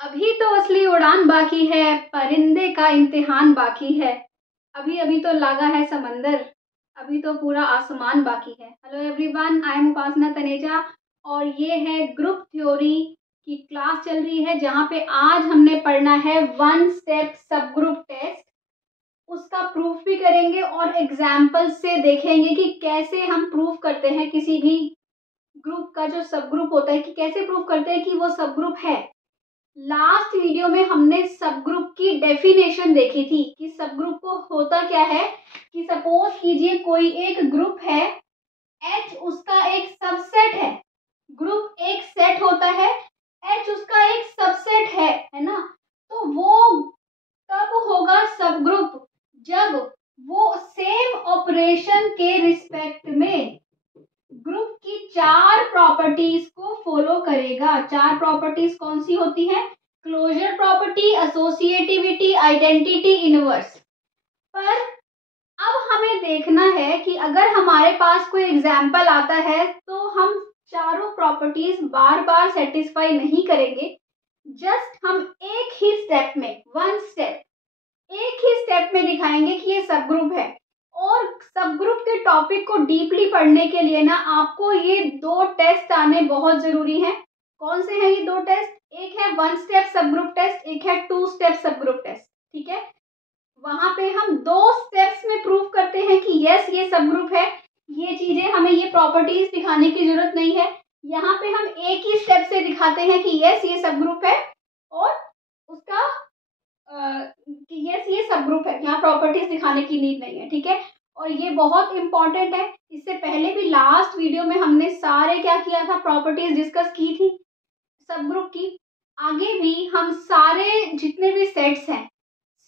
अभी तो असली उड़ान बाकी है, परिंदे का इम्तिहान बाकी है। अभी अभी तो लागा है समंदर, अभी तो पूरा आसमान बाकी है। हेलो एवरीवन, आई एम उपासना तनेजा और ये है ग्रुप थ्योरी की क्लास चल रही है, जहाँ पे आज हमने पढ़ना है one step subgroup test. उसका प्रूफ भी करेंगे और एग्जाम्पल से देखेंगे कि कैसे हम प्रूफ करते हैं किसी भी ग्रुप का जो सब ग्रुप होता है, कि कैसे प्रूफ करते हैं कि वो सब ग्रुप है। लास्ट वीडियो में हमने सब ग्रुप की डेफिनेशन देखी थी कि सब ग्रुप को होता क्या है। कि सपोज कीजिए कोई एक ग्रुप है, एच उसका एक सबसेट है। ग्रुप एक सेट होता है, एच उसका एक सबसेट है ना। तो वो कब होगा सब ग्रुप, जब वो सेम ऑपरेशन के रिस्पेक्ट में ग्रुप की चार प्रॉपर्टीज को फॉलो करेगा। चार प्रॉपर्टीज कौन सी होती हैं? Closure property, associativity, identity, inverse. पर अब हमें देखना है कि अगर हमारे पास कोई एग्जाम्पल आता है तो हम चारों प्रॉपर्टीज बार बार सेटिस्फाई नहीं करेंगे। जस्ट हम एक ही स्टेप में, एक ही स्टेप में दिखाएंगे कि ये सब ग्रुप है। और सब ग्रुप के टॉपिक को डीपली पढ़ने के लिए ना आपको ये दो टेस्ट आने बहुत जरूरी हैं। कौन से हैं ये दो टेस्ट? एक है one step subgroup test, एक है to step subgroup test. ठीक है, वहां पे हम दो स्टेप्स में प्रूफ करते हैं कि यस ये सब ग्रुप है। ये चीजें हमें, ये प्रॉपर्टीज दिखाने की जरूरत नहीं है। यहाँ पे हम एक ही स्टेप से दिखाते हैं कि यस ये सब ग्रुप है और उसका कि यस ये सब ग्रुप है। यहाँ प्रॉपर्टीज दिखाने की नीड नहीं है। ठीक है, और ये बहुत इंपॉर्टेंट है। इससे पहले भी लास्ट वीडियो में हमने सारे क्या किया था, प्रॉपर्टीज डिस्कस की थी सब ग्रुप की। आगे भी हम सारे जितने भी सेट्स हैं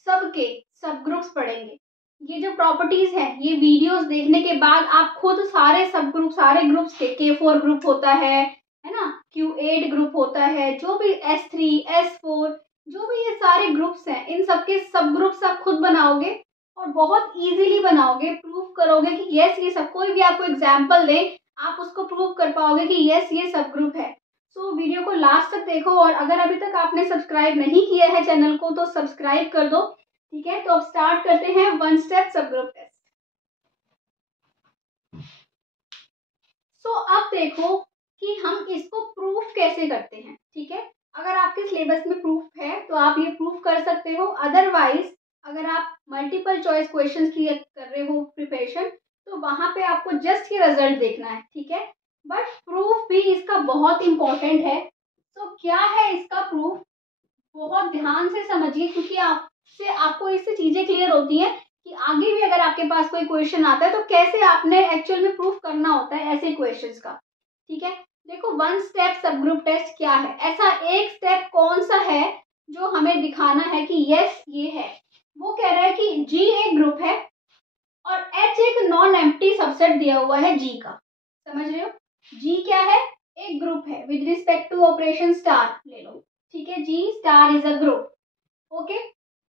सबके सब ग्रुप्स पढ़ेंगे। ये जो प्रॉपर्टीज हैं ये वीडियोस देखने के बाद आप खुद सारे सब ग्रुप, सारे ग्रुप्स के K4 ग्रुप होता है ना, Q8 ग्रुप होता है, जो भी S3 S4 जो भी ये सारे ग्रुप्स हैं, इन सबके सब ग्रुप्स आप खुद बनाओगे और बहुत इजीली बनाओगे। प्रूफ करोगे कि यस ये सब, कोई भी आपको एग्जाम्पल दे आप उसको प्रूव कर पाओगे कि यस ये सब ग्रुप है। सो वीडियो को लास्ट तक देखो और अगर अभी तक आपने सब्सक्राइब नहीं किया है चैनल को तो सब्सक्राइब कर दो। ठीक है, तो अब स्टार्ट करते हैं one step subgroup test. सो अब देखो कि हम इसको प्रूफ कैसे करते हैं। ठीक है, अगर आपके सिलेबस में प्रूफ है तो आप ये प्रूफ कर सकते हो। अदरवाइज अगर आप मल्टीपल चॉइस क्वेश्चंस की कर रहे हो प्रिपरेशन, तो वहां पे आपको जस्ट ये रिजल्ट देखना है। ठीक है, बट प्रूफ भी इसका बहुत इंपॉर्टेंट है। तो क्या है इसका प्रूफ, बहुत ध्यान से समझिए, क्योंकि आपको इससे चीजें क्लियर होती हैं कि आगे भी अगर आपके पास कोई क्वेश्चन आता है तो कैसे आपने एक्चुअल में प्रूफ करना होता है ऐसे क्वेश्चंस का। ठीक है, देखो one step subgroup test क्या है। ऐसा एक स्टेप कौन सा है जो हमें दिखाना है कि यस ये है। वो कह रहा है कि G एक ग्रुप है और H एक नॉन एम्प्टी सबसेट दिया हुआ है G का। समझ रहे हो, G क्या है? एक ग्रुप है with respect to operation star ले लो। ठीक है, G star is a group. Okay,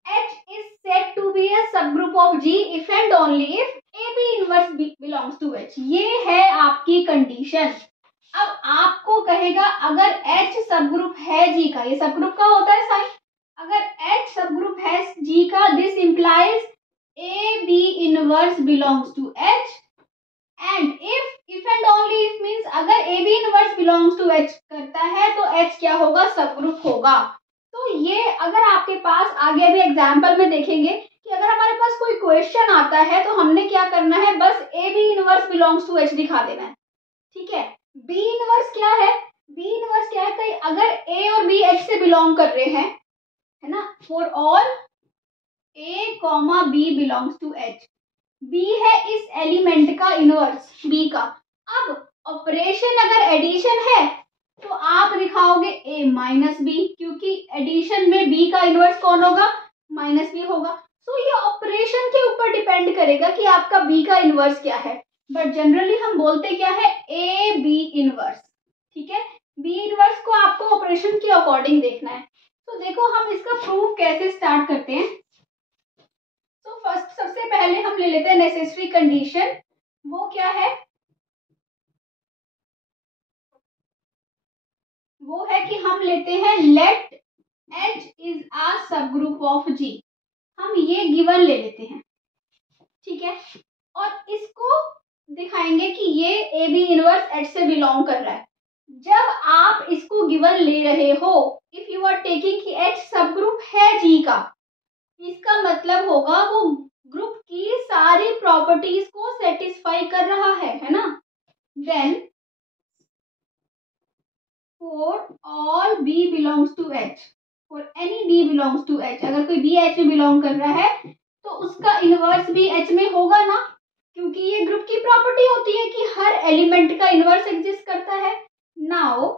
H is said to be a subgroup of G if and only if AB inverse belongs to H। ये है आपकी कंडीशन। अब आपको कहेगा अगर H सबग्रुप है G का, ये सबग्रुप का होता है साइन, अगर H सबग्रुप है G का, this implies AB inverse belongs to H and if and only if means अगर AB inverse belongs to H करता है तो H क्या होगा? सबग्रुप होगा। तो ये अगर आपके पास आगे भी एग्जाम्पल में देखेंगे कि अगर हमारे पास कोई क्वेश्चन आता है तो हमने क्या करना है, बस AB inverse belongs to H दिखा देना है। ठीक है, B इनवर्स क्या है? B इनवर्स क्या है? अगर A और B H से बिलोंग कर रहे हैं, है ना, for all A, B belongs to H, B है इस एलिमेंट का इनवर्स B का। अब ऑपरेशन अगर एडिशन है तो आप दिखाओगे A माइनस बी, क्योंकि एडिशन में B का इनवर्स कौन होगा? माइनस बी होगा। तो ये ऑपरेशन के ऊपर डिपेंड करेगा कि आपका B का इनवर्स क्या है, बट जनरली हम बोलते क्या है? A B inverse. ठीक है, B इनवर्स को आपको ऑपरेशन के अकॉर्डिंग देखना है। तो देखो हम इसका प्रूफ कैसे स्टार्ट करते हैं। तो फर्स्ट सबसे पहले हम ले लेते हैं नेसेसरी कंडीशन। वो क्या है? वो है कि हम लेते हैं लेट ग्रुप ऑफ जी। हम ये गिवन ले लेते हैं, ठीक है, और इसको दिखाएंगे कि ये ए बी इनवर्स एच से बिलोंग कर रहा है। जब आप इसको गिवन ले रहे हो, इफ यू आर टेकिंग कि एच सब ग्रुप है जी का, इसका मतलब होगा वो ग्रुप की सारी प्रॉपर्टीज को सेटिस्फाई कर रहा है ना। Then for all B belongs to H, for any B belongs to H, अगर कोई बी एच में बिलोंग कर रहा है तो उसका इनवर्स भी एच में होगा ना, क्योंकि ये ग्रुप की प्रॉपर्टी होती है कि हर एलिमेंट का इनवर्स एग्जिस्ट करता है। Now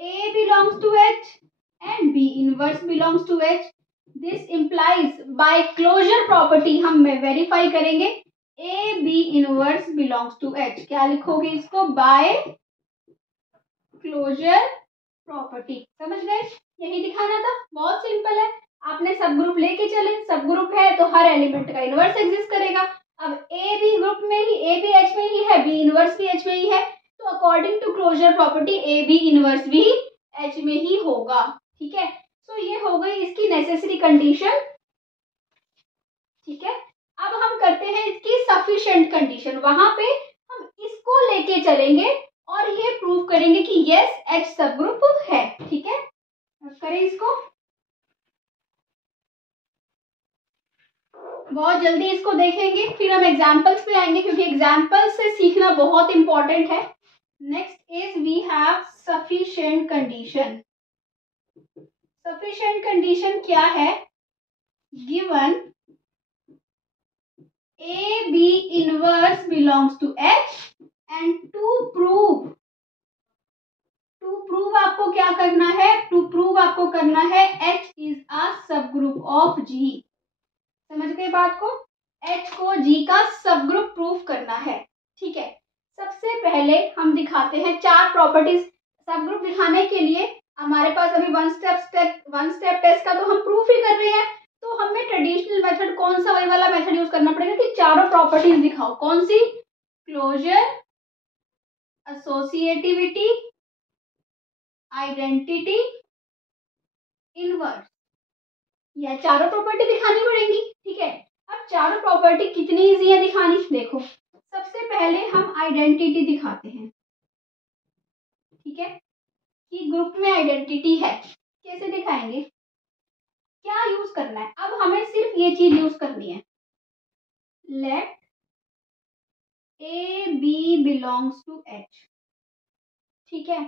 A belongs to H and B inverse belongs to H. This implies by closure property हम वेरीफाई करेंगे A B inverse belongs to H। क्या लिखोगे इसको? by closure property। समझ गए? यही दिखाना था, बहुत सिंपल है। आपने सब ग्रुप लेके चले, सब ग्रुप है तो हर एलिमेंट का इनवर्स एग्जिस्ट करेगा। अब ए बी ग्रुप में ही, ए बी एच में ही है, बी इनवर्स भी एच में ही है, तो according to closure property A B inverse भी एच में ही होगा। ठीक है, तो ये हो गई इसकी नेसेसरी कंडीशन। ठीक है, अब हम करते हैं इसकी सफिशिएंट कंडीशन। वहां पे हम इसको लेके चलेंगे और ये प्रूव करेंगे कि यस एच सब ग्रुप है। ठीक है, करें इसको, बहुत जल्दी इसको देखेंगे, फिर हम एग्जाम्पल्स पे आएंगे क्योंकि एग्जाम्पल्स से सीखना बहुत इंपॉर्टेंट है। Next is we have sufficient condition. Sufficient condition क्या है? Given A B inverse belongs to H and to prove आपको क्या करना है? टू प्रूव आपको करना है एच इज अ सब ग्रुप ऑफ जी। समझ गए बात को? एच को जी का सब ग्रुप प्रूव करना है। ठीक है, सबसे पहले हम दिखाते हैं चार प्रॉपर्टीज। सब ग्रुप दिखाने के लिए हमारे पास अभी वन स्टेप टेस्ट का तो हम प्रूफ ही कर रहे हैं, तो हमें ट्रेडिशनल मेथड कौन सा, वही वाला मेथड यूज करना पड़ेगा कि चारों प्रॉपर्टीज दिखाओ। कौन सी? क्लोजर, एसोसिएटिविटी, आइडेंटिटी, इनवर्स, यह चारों प्रॉपर्टी दिखानी पड़ेंगी। ठीक है, अब चारों प्रॉपर्टी कितनी इजी है दिखानी, देखो। सबसे पहले हम आइडेंटिटी दिखाते हैं। ठीक है, कि ग्रुप में आइडेंटिटी है, कैसे दिखाएंगे, क्या यूज करना है? अब हमें सिर्फ ये चीज यूज करनी है, let A B belongs to H. ठीक है,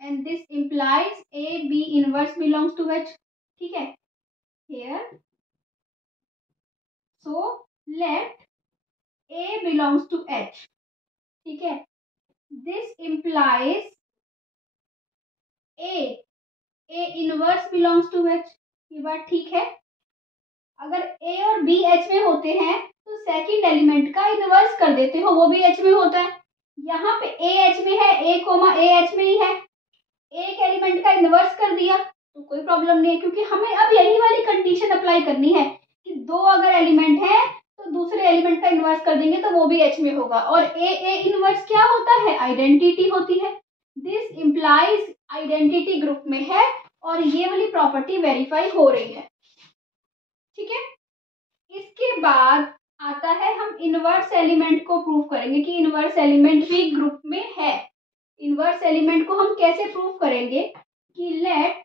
and this implies A B inverse belongs to H. ठीक है, here so let A belongs to H. ठीक है, this implies A inverse belongs to H. ये बात ठीक है। अगर ए और बी एच में होते हैं तो सेकंड एलिमेंट का इनवर्स कर देते हो, वो भी एच में होता है। यहाँ पे ए एच में है, ए कोमा ए एच में ही है, एक एलिमेंट का इनवर्स कर दिया तो कोई प्रॉब्लम नहीं है, क्योंकि हमें अब यही वाली कंडीशन अप्लाई करनी है कि दो अगर एलिमेंट है तो दूसरे एलिमेंट का इनवर्स कर देंगे तो वो भी एच में होगा। और ए इनवर्स क्या होता है? आइडेंटिटी होती है। दिस इंप्लाइज आइडेंटिटी ग्रुप में है और ये वाली प्रॉपर्टी वेरीफाई हो रही है। ठीक है, इसके बाद आता है हम इनवर्स एलिमेंट को प्रूव करेंगे कि इनवर्स एलिमेंट भी ग्रुप में है। इनवर्स एलिमेंट को हम कैसे प्रूव करेंगे कि लेट,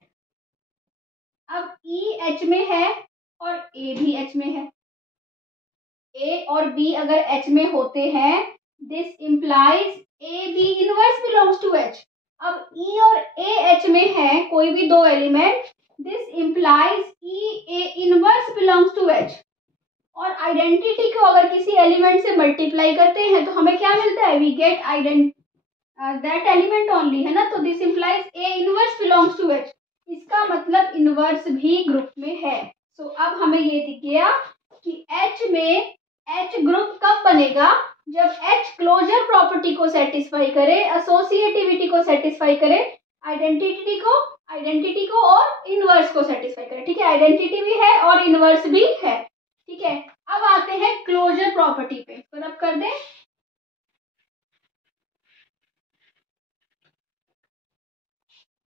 अब ई एच में है और ए भी एच में है, ए और बी अगर एच में होते हैं this implies A B inverse belongs to H. अब ई और ए एच में है कोई भी दो element, this implies e A inverse belongs to H. और आइडेंटिटी को अगर किसी एलिमेंट से मल्टीप्लाई करते हैं तो हमें क्या मिलता है? We get that element only, है ना। तो this implies A inverse belongs to H. इसका मतलब इनवर्स भी ग्रुप में है। सो अब हमें ये दिख गया कि एच में एच ग्रुप कब बनेगा? जब एच क्लोजर प्रॉपर्टी को सेटिस्फाई करे, एसोसिएटिविटी को सेटिस्फाई करे, आइडेंटिटी को और इनवर्स को सेटिस्फाई करे। ठीक है, आइडेंटिटी भी है और इनवर्स भी है। ठीक है, अब आते हैं क्लोजर प्रॉपर्टी पे, तो अब कर दें।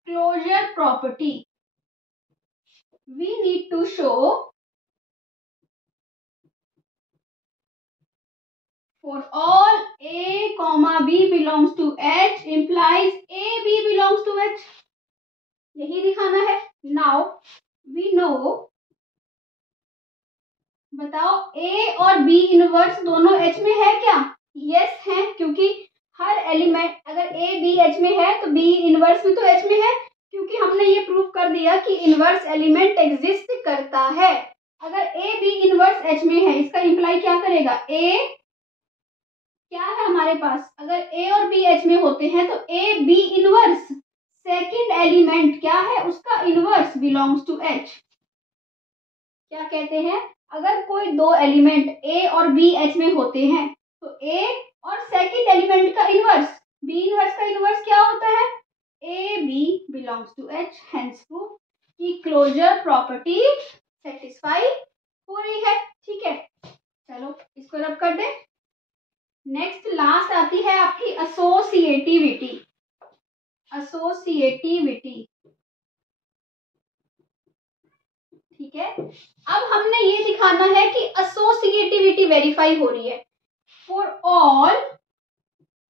Closure property, we need to show for all A comma B belongs to H implies A B belongs to H, यही दिखाना है. Now we know, बताओ A और B इनवर्स दोनों H में है क्या? यस है, क्योंकि हर एलिमेंट अगर A B H में है तो B इनवर्स भी तो H में है, क्योंकि हमने ये प्रूव कर दिया कि इनवर्स एलिमेंट एग्जिस्ट करता है. अगर A B इनवर्स H में है, इसका इंप्लाई क्या करेगा? A क्या है हमारे पास? अगर A और B H में होते हैं तो A B inverse second element क्या है उसका इनवर्स बिलोंग्स टू H. क्या कहते हैं? अगर कोई दो एलिमेंट A और B H में होते हैं तो A और सेकंड एलिमेंट का इनवर्स B इनवर्स का इनवर्स क्या होता है? A B belongs to H. Hence proof कि क्लोजर प्रॉपर्टी सेटिस्फाई हो रही है. ठीक है, चलो इसको रब कर दे. नेक्स्ट लास्ट आती है आपकी एसोसिएटिविटी. एसोसिएटिविटी, ठीक है. अब हमने ये दिखाना है कि एसोसिएटिविटी वेरीफाई हो रही है. For all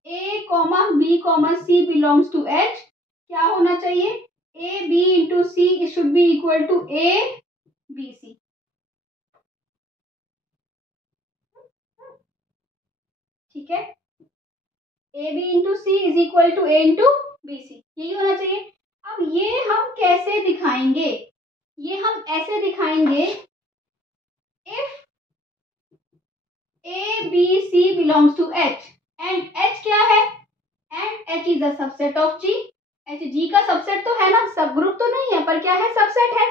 A comma B comma C belongs to H, क्या होना चाहिए? A B into C should be equal to A B C. ठीक है, A B into C is equal to A into B C, यही होना चाहिए. अब ये हम कैसे दिखाएंगे? ये हम ऐसे दिखाएंगे, if A B C belongs to H and H क्या है? and H is a subset of G. H G का सबसेट तो है ना, सब ग्रुप तो नहीं है, पर क्या है? सबसेट है.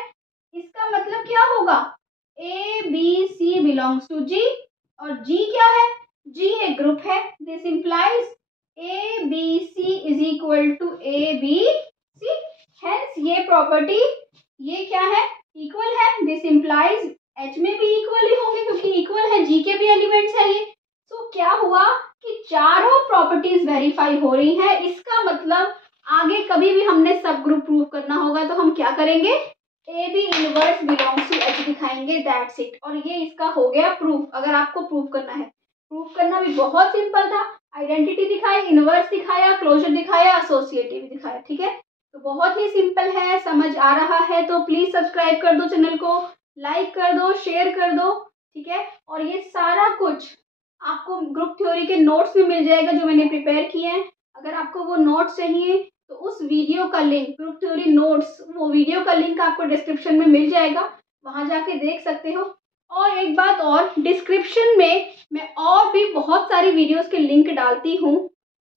इसका मतलब क्या होगा? A B C belongs to G और G क्या है? G एक ग्रुप है. This implies A B C is equal to A B C. Hence ये प्रॉपर्टी ये क्या है? इक्वल है. This implies H में भी इक्वल ही होंगे क्योंकि इक्वल है, G के भी एलिमेंट्स है ये. तो क्या हुआ कि चारों प्रॉपर्टीज वेरीफाई हो रही है. इसका मतलब आगे कभी भी हमने सब ग्रुप प्रूव करना होगा तो हम क्या करेंगे? A B inverse belongs to H दिखाएंगे, दैट्स इट. और ये इसका हो गया प्रूफ. अगर आपको प्रूव करना है, प्रूव करना भी बहुत सिंपल था. आइडेंटिटी दिखाई, इनवर्स दिखाया, क्लोजर दिखाया, एसोसिएटिव दिखाया. ठीक है, तो बहुत ही सिंपल है. समझ आ रहा है तो प्लीज सब्सक्राइब कर दो चैनल को, लाइक कर दो, शेयर कर दो. ठीक है, और ये सारा कुछ आपको ग्रुप थ्योरी के नोट्स भी मिल जाएगा जो मैंने प्रिपेयर किए हैं. अगर आपको वो नोट्स चाहिए तो उस वीडियो का लिंक, ग्रुप थ्योरी नोट्स, वो वीडियो का लिंक आपको डिस्क्रिप्शन में मिल जाएगा, वहां जाके देख सकते हो. और एक बात और, डिस्क्रिप्शन में मैं और भी बहुत सारी वीडियोस के लिंक डालती हूँ.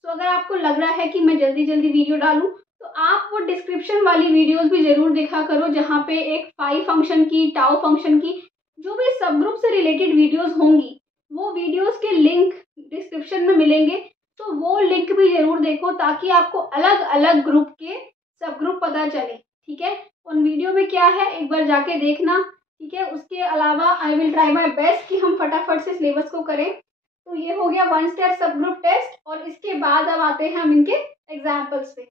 तो अगर आपको लग रहा है कि मैं जल्दी जल्दी वीडियो डालूं तो आप वो डिस्क्रिप्शन वाली वीडियोस भी जरूर देखा करो, जहाँ पे एक फाई फंक्शन की, टाउ फंक्शन की, जो भी सब ग्रुप से रिलेटेड वीडियोस होंगी वो वीडियोस के लिंक डिस्क्रिप्शन में मिलेंगे. तो वो लिंक भी जरूर देखो ताकि आपको अलग अलग ग्रुप के सब ग्रुप पता चले. ठीक है, उन वीडियो में क्या है एक बार जाके देखना. ठीक है, उसके अलावा I will try my best कि हम फटाफट से सिलेबस को करें. तो ये हो गया one step subgroup test. और इसके बाद अब आते हैं हम इनके एग्जाम्पल्स पे.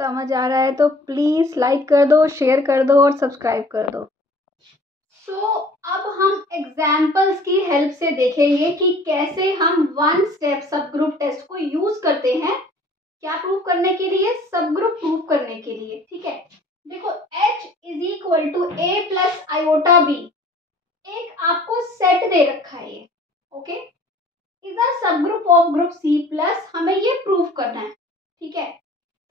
समझ आ रहा है तो प्लीज लाइक कर दो, शेयर कर दो और सब्सक्राइब कर दो. अब हम एग्जाम्पल्स की हेल्प से देखेंगे कि कैसे हम one step subgroup test को यूज करते हैं. क्या प्रूव करने के लिए? सब ग्रुप प्रूव करने के लिए. ठीक है, देखो H is equal to A plus iota B एक आपको सेट दे रखा है ये. ओके, इज अ सब group of group C plus, हमें ये प्रूव करना है. ठीक है,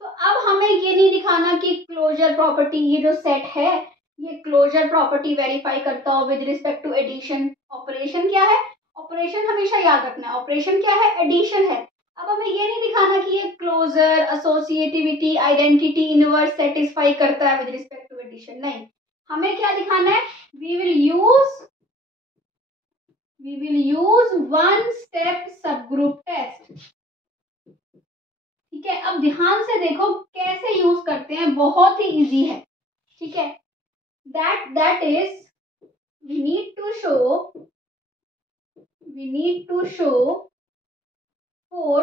तो अब हमें ये नहीं दिखाना कि क्लोजर प्रॉपर्टी, ये जो सेट है ये क्लोजर प्रॉपर्टी वेरीफाई करता हो with respect to addition. Operation क्या है? ऑपरेशन हमेशा याद रखना है, ऑपरेशन क्या है? एडिशन है. अब हमें ये नहीं दिखाना कि ये closure, associativity, identity, inverse satisfy करता है विद रिस्पेक्ट टू एडिशन. नहीं, हमें क्या दिखाना है? We will use one step subgroup test. ठीक है, अब ध्यान से देखो कैसे यूज करते हैं, बहुत ही इजी है. ठीक है, that is we need to show for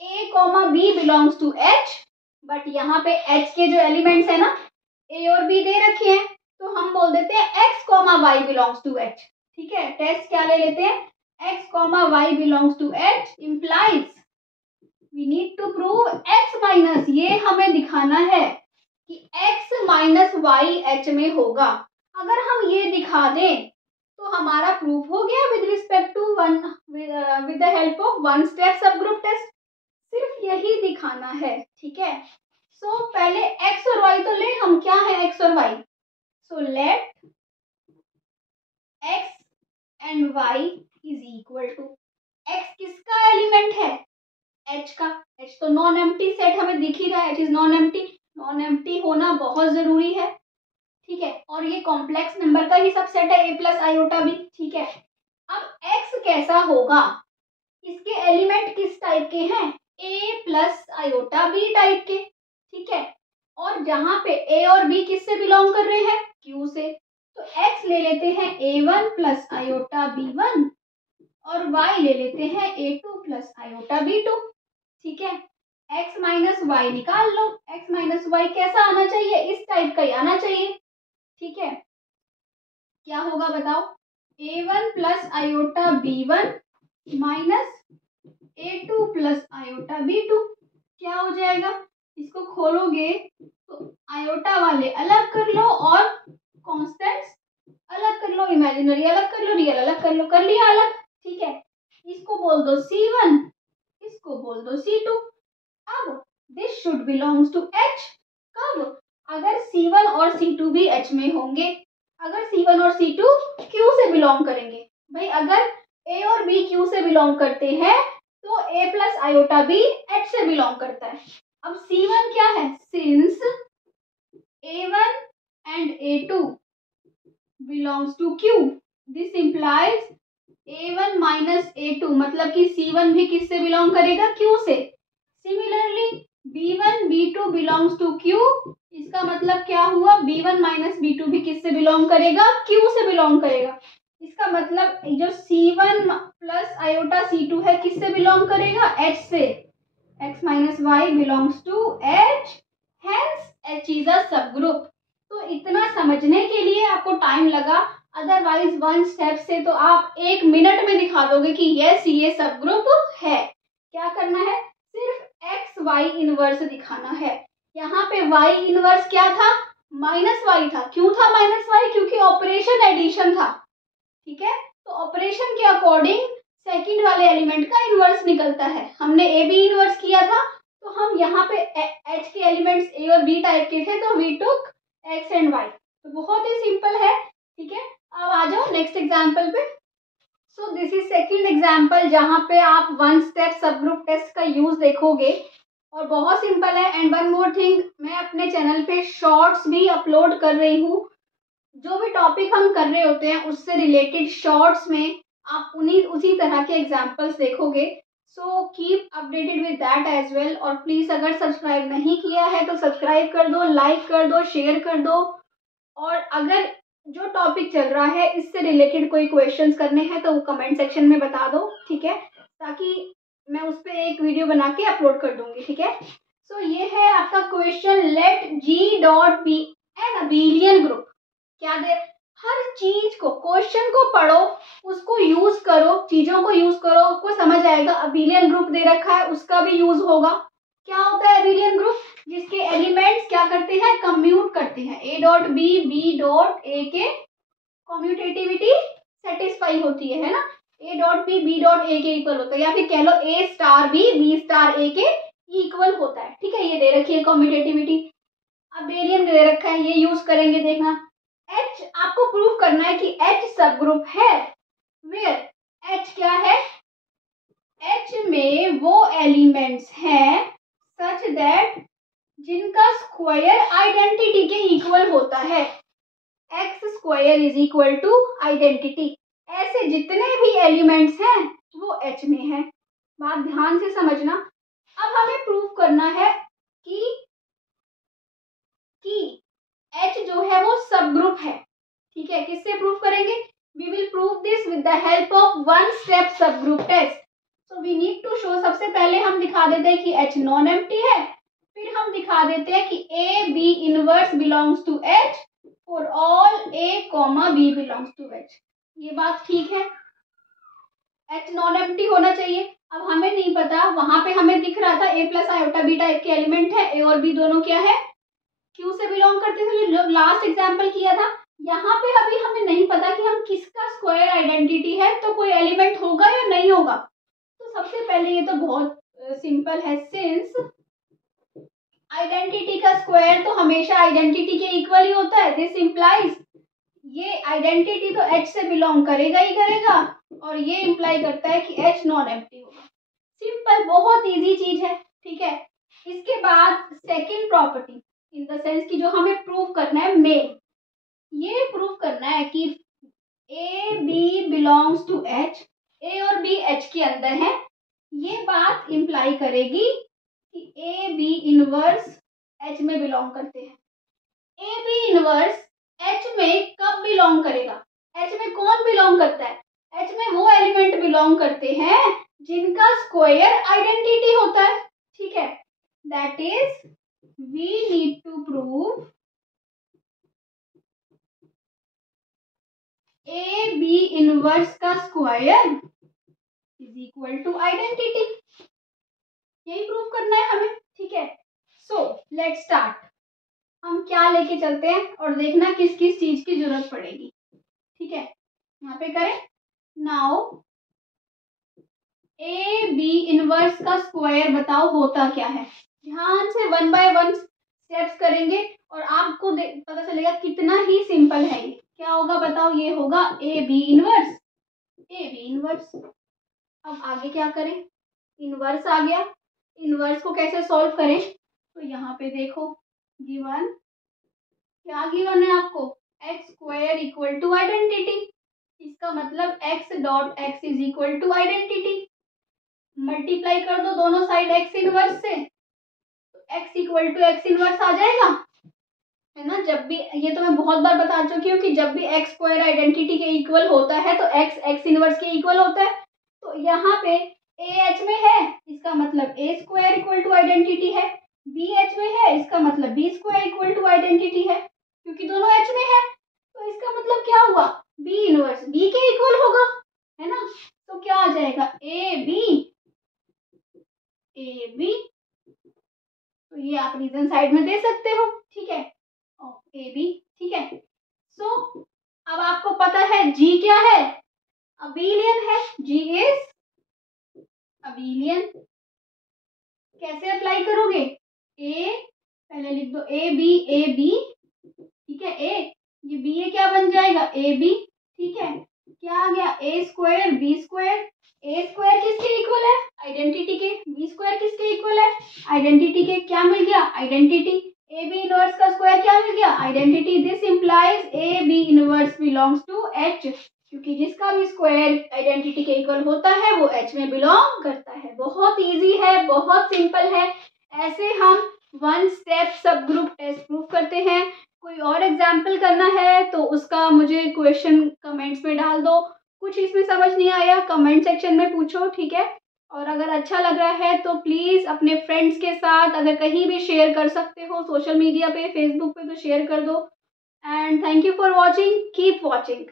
A comma B belongs to H but यहाँ पे H के जो एलिमेंट्स है ना A और B दे रखे हैं, तो हम बोल देते हैं X, Y belongs to H। ठीक है, टेस्ट क्या ले लेते हैं, X, Y belongs to H implies we need to prove X minus, ये हमें दिखाना है कि X माइनस वाई H में होगा। अगर हम ये दिखा दें तो हमारा प्रूफ हो गया with respect to one, with the help of one step subgroup test. सिर्फ यही दिखाना है। ठीक है, सो पहले X और Y तो ले हम, क्या है X और Y, so let X and Y is equal to, X किसका एलिमेंट है, H का। H तो नॉन एम्प्टी सेट हमें दिख ही रहा है, H is non empty, non empty होना बहुत जरूरी है। ठीक है, और ये कॉम्प्लेक्स नंबर का ही सबसेट है A प्लस आयोटा भी। ठीक है, अब X कैसा होगा, इसके एलिमेंट किस टाइप के हैं, A plus iota B type के। ठीक है, और जहां पे A और B किससे बिलोंग कर रहे हैं, Q से, तो X ले लेते हैं A1 प्लस आयोटा B1 और Y ले लेते हैं A2 प्लस आयोटा B2। ठीक है, X माइनस वाई निकाल लो, X माइनस वाई कैसा आना चाहिए, इस टाइप का ही आना चाहिए। ठीक है, क्या होगा बताओ, A1 plus iota B1 minus A2 plus iota B2, क्या हो जाएगा, इसको खोलोगे तो आयोटा वाले अलग कर लो और कॉन्स्टेंट्स अलग कर लो, इमेजिनरी अलग कर लो, रियल अलग कर लो, कर लिया अलग। ठीक है, इसको बोल दो C1, इसको बोल दो C2। अब this should belongs to H, कब, अगर C1 और C2 भी H में होंगे, अगर C1 और C2 Q से बिलोंग करेंगे। भाई अगर A और B Q से बिलोंग करते हैं तो A plus iota B H से बिलोंग करता है। अब C1 क्या है, since A1 and A2 belongs to Q, this implies A1 minus A2, मतलब कि C1 भी किससे बिलोंग करेगा, Q से। Similarly B1 B2 belongs to Q, इसका मतलब क्या हुआ, B1 माइनस B2 भी किससे बिलोंग करेगा, Q से बिलोंग करेगा। इसका मतलब जो C1 प्लस आयोटा C2 है किससे बिलोंग करेगा, H से। X minus Y belongs to H, hence H is a subgroup. तो इतना समझने के लिए आपको टाइम लगा, अदरवाइज वन स्टेप से तो आप 1 मिनट में दिखा दोगे कि यस ये सब ग्रुप है। क्या करना है, सिर्फ X Y इनवर्स दिखाना है। यहाँ पे Y इनवर्स क्या था, माइनस वाई था। क्यों था माइनस वाई, क्योंकि ऑपरेशन एडिशन था। ठीक है, तो ऑपरेशन के अकॉर्डिंग सेकंड वाले एलिमेंट का इनवर्स निकलता है। हमने ए बी इनवर्स किया था, तो हम यहाँ पे H के एलिमेंट्स A और B टाइप के थे, तो we took X and Y। तो बहुत ही सिंपल है। ठीक है, अब आ जाओ नेक्स्ट एग्जाम्पल पे। So this is second example जहाँ पे आप one step subgroup test का यूज देखोगे और बहुत सिंपल है। एंड वन मोर थिंग, मैं अपने चैनल पे शॉर्ट्स भी अपलोड कर रही हूँ। जो भी टॉपिक हम कर रहे होते हैं उससे रिलेटेड शॉर्ट्स में आप उसी तरह के एग्जाम्पल्स देखोगे। So keep updated with that as well. और प्लीज अगर सब्सक्राइब नहीं किया है तो सब्सक्राइब कर दो, लाइक कर दो, शेयर कर दो। और अगर जो टॉपिक चल रहा है इससे रिलेटेड कोई क्वेश्चंस करने हैं तो वो कमेंट सेक्शन में बता दो। ठीक है, ताकि मैं उस पर एक वीडियो बना के अपलोड कर दूंगी। ठीक है, सो ये है आपका question, let G dot be an abelian group. क्या दे, हर चीज को, क्वेश्चन को पढ़ो, उसको यूज करो, चीजों को यूज करो, आपको समझ आएगा। अबेलियन ग्रुप दे रखा है, उसका भी यूज होगा। क्या होता है अबेलियन ग्रुप, जिसके एलिमेंट्स क्या करते हैं, कम्यूट करते हैं। A dot B dot A के कम्यूटेटिविटी सेटिस्फाई होती है ना। A dot B dot A के इक्वल होता है, या फिर कह लो A star B star A के इक्वल होता है। ठीक है, ये दे रखी है कम्यूटेटिविटी, अबेलियन दे रखा है, ये यूज करेंगे। देखना H आपको प्रूव करना है कि H सब ग्रुप है। वेयर H क्या है, H में वो एलिमेंट्स हैं सच दैट जिनका स्क्वायर आइडेंटिटी के इक्वल होता है। X square is equal to identity. ऐसे जितने भी एलिमेंट्स हैं वो H में है। बात ध्यान से समझना। अब हमें प्रूव करना है कि H जो है वो सब ग्रुप है। ठीक है, किससे प्रूव करेंगे, we will prove this with the help of one step subgroup test. So we need to show, सबसे पहले हम दिखा देते हैं कि H नॉन एम्प्टी है, फिर हम दिखा देते हैं कि A B inverse belongs to H for all A comma B belongs to H. ये बात ठीक है, एच नॉन एम्प्टी होना चाहिए। अब हमें नहीं पता, वहां पे हमें दिख रहा था ए प्लस आयोटा बी टाइप के एलिमेंट है, ए और बी दोनों क्या है, क्यू से बिलोंग करते थे, जो लास्ट एग्जाम्पल किया था। यहाँ पे अभी हमें नहीं पता कि हम किसका स्क्वायर आइडेंटिटी है, तो कोई एलिमेंट होगा या नहीं होगा। तो सबसे पहले ये तो बहुत सिंपल है, सिंस आइडेंटिटी का स्क्वायर तो हमेशा आइडेंटिटी के इक्वल ही होता है, दिस इंप्लाइज ये आइडेंटिटी तो एच से बिलोंग करेगा ही करेगा, और ये इंप्लाई करता है कि एच नॉन एम्प्टी होगा। सिंपल, बहुत इजी चीज है, ठीक है। इसके बाद second property in the sense कि जो हमें प्रूव करना है, मेन ये प्रूव करना है कि A B belongs to H, A और बी एच के अंदर है। ये बात इंप्लाई करेगी कि ए बी इनवर्स एच में बिलोंग करते हैं। ए बी इनवर्स एच में कब बिलोंग करेगा, एच में कौन बिलोंग करता है, एच में वो एलिमेंट बिलोंग करते हैं जिनका स्क्वायर आइडेंटिटी होता है, ठीक है। That is we need to prove A B inverse का square is equal to identity, यही प्रूव करना है हमें, ठीक है। सो लेट्स स्टार्ट, हम क्या लेके चलते हैं और देखना किस किस चीज की जरूरत पड़ेगी, ठीक है। यहाँ पे करें, नाउ ए बी इनवर्स का स्क्वायर बताओ होता क्या है। ध्यान से वन बाय वन स्टेप्स करेंगे और आपको पता चलेगा कितना ही सिंपल है ये। क्या होगा बताओ, ये होगा A B inverse, A B inverse. अब आगे क्या करें, इनवर्स आ गया, इनवर्स को कैसे सॉल्व करें, तो यहाँ पे देखो गिवन, क्या गिवन है आपको, X square equal to identity, इसका मतलब X dot X is equal to identity. Multiply कर दो दोनों साइड एक्स इनवर्स से, तो X equal to X inverse आ जाएगा, है ना। जब भी, ये तो मैं बहुत बार बता चुकी हूँ कि जब भी एक्स स्क्वायर आइडेंटिटी के इक्वल होता है तो एक्स एक्स इनवर्स के इक्वल होता है। तो यहाँ पे ए एच में है, इसका मतलब A square equal to identity है, बी एच में है, इसका मतलब B square equal to identity है, क्योंकि दोनों एच में है। तो इसका मतलब क्या हुआ, बी इनवर्स बी के इक्वल होगा, है ना। तो क्या आ जाएगा, ए बी, तो ये आप रीजन साइड में दे सकते हो, ठीक है, ए बी, ठीक है। सो अब आपको पता है जी क्या है, अबेलियन है, जी इज अबेलियन। कैसे अप्लाई करोगे, ए पहले लिख दो, ए बी, ठीक है, ये बी ए क्या बन जाएगा, ए बी, ठीक है। क्या आ गया, A square B square, A square किसके इक्वल है, आइडेंटिटी के, बी स्क्वायर किसके इक्वल है, आइडेंटिटी के, क्या मिल गया, आइडेंटिटी। ए बी इनवर्स का स्क्वायर क्या मिल गया, identity. This implies A B inverse belongs to H, क्योंकि जिसका भी स्क्वायर आइडेंटिटी के इक्वल होता है वो एच में बिलोंग करता है। बहुत इजी है, बहुत सिंपल है। ऐसे हम one step subgroup test proof करते हैं। कोई और एग्जाम्पल करना है तो उसका मुझे क्वेश्चन कमेंट्स में डाल दो। कुछ इसमें समझ नहीं आया कमेंट सेक्शन में पूछो, ठीक है। और अगर अच्छा लग रहा है तो प्लीज़ अपने फ्रेंड्स के साथ अगर कहीं भी शेयर कर सकते हो, सोशल मीडिया पे, फेसबुक पे, तो शेयर कर दो। And thank you for watching, keep watching.